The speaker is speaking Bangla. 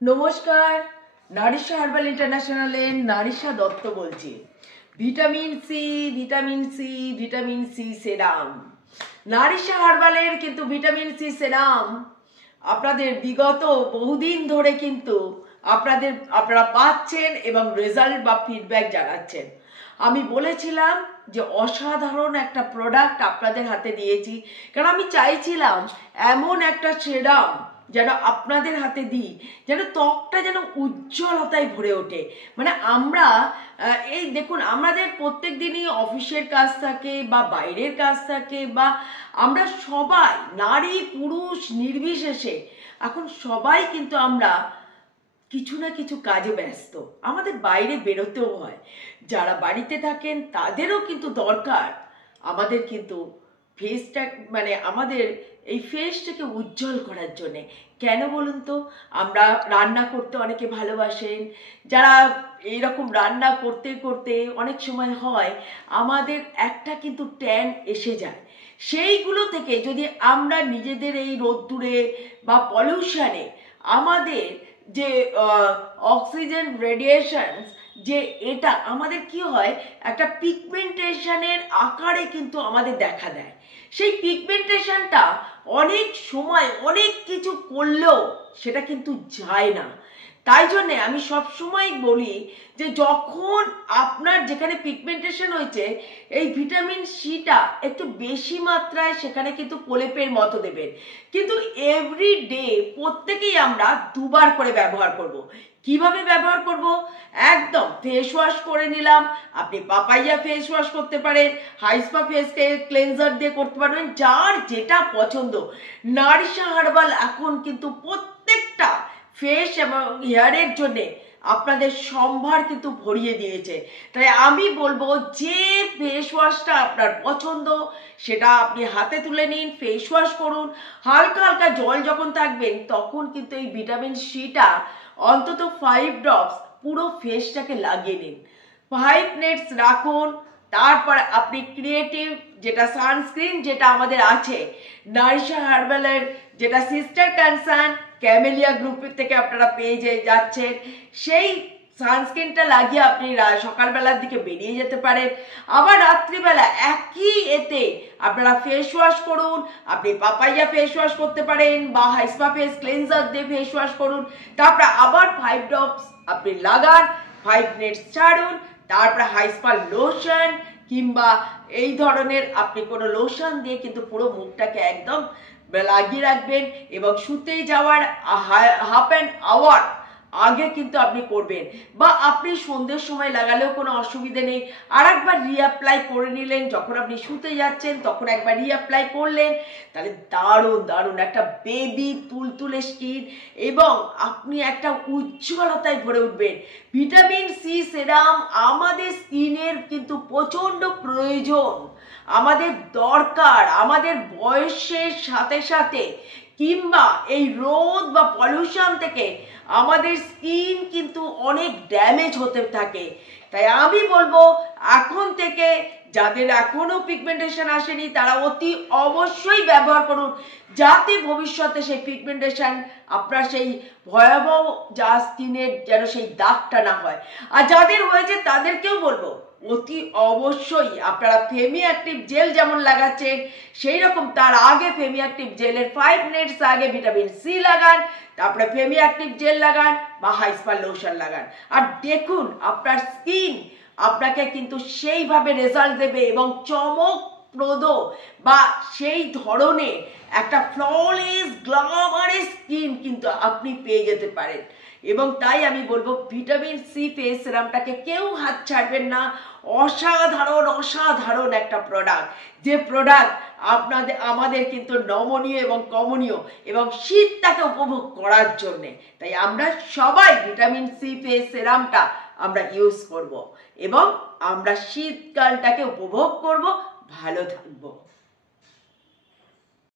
নমস্কার, নারিশা হার্বাল ইন্টারন্যাশনালের নারিশা দত্ত বলছি। Vitamin C vitamin C vitamin C serum. Narisha হার্বালের কিন্তু ভিটামিন সি সেরাম আপনাদের বিগত বহুদিন ধরে কিন্তু আপনারা পাচ্ছেন এবং রেজাল্ট বা ফিডব্যাক জানাচ্ছেন। আমি বলেছিলাম যে অসাধারণ একটা প্রোডাক্ট আপনাদের হাতে দিয়েছি, কারণ আমি চাইছিলাম এমন একটা সেরাম যেন আপনাদের হাতে দিই, যেন ত্বকটা যেন উজ্জ্বলতায় ভরে ওঠে। মানে আমরা এই দেখুন, আমাদের প্রত্যেক দিনই অফিসের কাজ থাকে বা বাইরের কাজ থাকে, বা আমরা সবাই নারী পুরুষ নির্বিশেষে এখন সবাই কিন্তু আমরা কিছু না কিছু কাজে ব্যস্ত, আমাদের বাইরে বেরোতেও হয়। যারা বাড়িতে থাকেন তাদেরও কিন্তু দরকার আমাদের কিন্তু ফেসটা, মানে আমাদের এই ফেসটাকে উজ্জ্বল করার জন্যে। কেন বলুন তো? আমরা রান্না করতে অনেকে ভালোবাসেন, যারা এইরকম রান্না করতে করতে অনেক সময় হয় আমাদের একটা কিন্তু ট্যান এসে যায়। সেইগুলো থেকে যদি আমরা নিজেদের এই রোদ্দুরে বা পলিউশনে আমাদের যে অক্সিজেন রেডিয়েশন, যে এটা আমাদের কি হয়, একটা পিগমেন্টেশনের আকারে কিন্তু আমাদের দেখা দেয়। সেই পিগমেন্টেশনটা অনেক সময় অনেক কিছু করলেও সেটা কিন্তু যায় না। তাই জন্যে আমি সবসময় বলি যে যখন আপনার যেখানে পিগমেন্টেশন হয়েছে, এই ভিটামিন সিটা একটু বেশি মাত্রায় সেখানে কিন্তু প্রলেপের মতো দেবেন। কিন্তু এভরিডে প্রত্যেকেই আমরা দুবার করে ব্যবহার করব। কিভাবে ব্যবহার করব? একদম ফেস ওয়াশ করে নিলাম। আপনি পাপাইয়া ফেস ওয়াশ করতে পারেন, হাইস্পা ফেস ক্লেনজার দিয়ে করতে পারবেন, যার যেটা পছন্দ। নারিশা হার্বাল এখন কিন্তু প্রত্যেকটা ফেস এবং হেয়ারের জন্য আপনাদের সম্ভার কিন্তু ভরিয়ে দিয়েছে। তাই আমি বলবো যে ফেস ওয়াশটা আপনার পছন্দ সেটা আপনি হাতে তুলে নিন, ফেস ওয়াশ করুন। হালকা হালকা জল যখন থাকবেন তখন কিন্তু এই ভিটামিন সিটা অন্তত 5 ড্রপস পুরো ফেসটাকে লাগিয়ে নিন, 5 মিনিটস রাখুন। তারপর আপনি ক্রিয়েটিভ যেটা সানস্ক্রিন যেটা আমাদের আছে নারিশা হার্বালের, যেটা সিস্টার কনসার্ন ক্যামেলিয়া গ্রুপের থেকে আপনারা পেয়ে যাচ্ছেন, সেই সানস্ক্রিনটা লাগিয়ে আপনি সকালবেলার দিকে বেরিয়ে যেতে পারেন। আবার রাত্রিবেলা একই এতে আপনারা ফেস ওয়াশ করুন। আপনি পাপাইয়া ফেস ওয়াশ করতে পারেন বা হাইস্পা ফেস ক্লেনজার দিয়ে ফেস ওয়াশ করুন। তারপর আবার 5 ড্রপস আপনি লাগান, 5 মিনিটস ছাড়ুন। তারপরে হাইস্পা লোশন কিংবা এই ধরনের আপনি কোনো লোশন দিয়ে কিন্তু পুরো মুখটাকে একদম লাগিয়ে রাখবেন, এবং শুতে যাওয়ার হাফ অ্যান আওয়ার আগে কিন্তু আপনি করবেন, বা আপনি সন্ধ্যের সময় লাগালেও কোনো অসুবিধে নেই। আর একবার রিঅ্যাপ্লাই করে নিলেন, যখন আপনি শুতে যাচ্ছেন তখন একবার রিঅ্যাপ্লাই করলেন, তাহলে দারুণ দারুণ একটা বেবি তুলতুলে স্কিন, এবং আপনি একটা উজ্জ্বলতায় ভরে উঠবেন। ভিটামিন সি সেরাম আমাদের স্কিনের কিন্তু প্রচণ্ড প্রয়োজন, আমাদের দরকার। আমাদের বয়সের সাথে সাথে কিংবা এই রোদ বা পলিউশন থেকে আমাদের স্কিন কিন্তু অনেক ড্যামেজ হতে থাকে। তাই আমি বলবো এখন থেকে যাদের এখনো পিগমেন্টেশন আসেনি তারা অতি অবশ্যই ব্যবহার করুন, যাতে ভবিষ্যতে সেই পিগমেন্টেশন আপনার সেই ভয়াবহ যা স্কিনের যেন সেই দাগটা না হয়। আর যাদের হয়েছে তাদেরকেও বলবো অতি অবশ্যই আপনারা ফেমি অ্যাক্টিভ জেল যেমন লাগাচ্ছেন, সেই রকম তার আগে ফেমি অ্যাক্টিভ জেলের 5 মিনিটস আগে ভিটামিন সি লাগান, তারপরে ফেমি অ্যাক্টিভ জেল লাগান বা হাইস্পা লোশন লাগান। আর দেখুন আপনার স্কিন আপনাকে কিন্তু সেইভাবে রেজাল্ট দেবে, এবং চমকপ্রদ বা সেই ধরনের একটা ফ্ললেস গ্ল্যামারাস স্কিন কিন্তু আপনি পেয়ে যেতে পারেন। এবং তাই আমি বলবো ভিটামিন সি ফেস সিরামটাকে কেউ হাত ছাড়বেন না। অসাধারণ অসাধারণ একটা প্রোডাক্ট, যে প্রোডাক্ট আমাদের কিন্তু নমনীয় এবং কমনীয় এবং শীতটাকে উপভোগ করার জন্যে। তাই আমরা সবাই ভিটামিন সি ফেস সিরামটা আমরা ইউজ করব এবং আমরা শীতকালটাকে উপভোগ করব, ভালো থাকবো।